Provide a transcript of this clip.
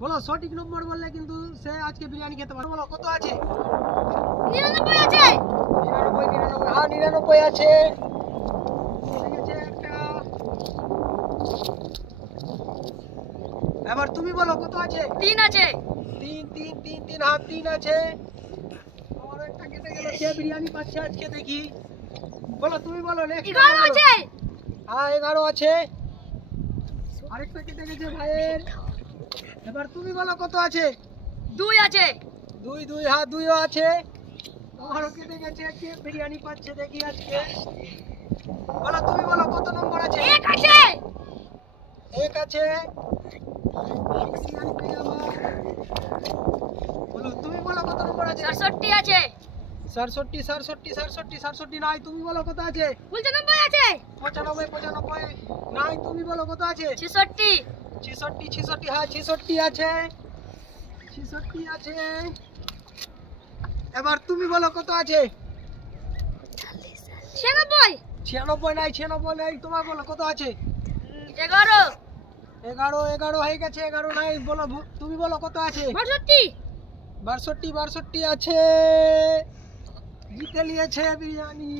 বলো সঠিক নম্বর বললে কিন্তু সে আজকে বিরিয়ানি খেতে পারবে। বলো কত আছে? 99 আছে। 99 হ্যাঁ 99 আছে। ঠিক আছে একটা। এবার তুমি বলো কত আছে? 3 আছে। 3 হ্যাঁ 3 আছে। আমার একটা কেটে গেল, কে বিরিয়ানি পাচ্ছে আজকে দেখি। বলো তুমি বলো নেক্সট। 11 আছে। হ্যাঁ 11 আছে। আরেকটা কেটে গেছে ভাইয়ের। এবার তুমি বলো কত আছে? 2 আছে। 2 হ্যাঁ 2ও আছে। আমারও কেটে গেছে, কে বিরিয়ানি পাচ্ছে দেখি আজকে। বলো তুমি বলো কত নম্বর আছে? 1 আছে। 1 আছে। বিরিয়ানি পেয়ে যাবো। বলো তুমি বলো কত নম্বর আছে? 67 আছে। 67 নাই। তুমি বলো কত আছে? 95 আছে। 95 নাই। তুমি বলো কত আছে? 66 হ্যাঁ 66 আছে। 66 আছে। এবার তুমি বলো কত আছে? 96 96 নাই। তোমার বলো কত আছে? 11 11 হয়ে গেছে। 11 নাই। বলো তুমি বলো কত আছে? 62 আছে। জিতে নিয়েছে বিরিয়ানি।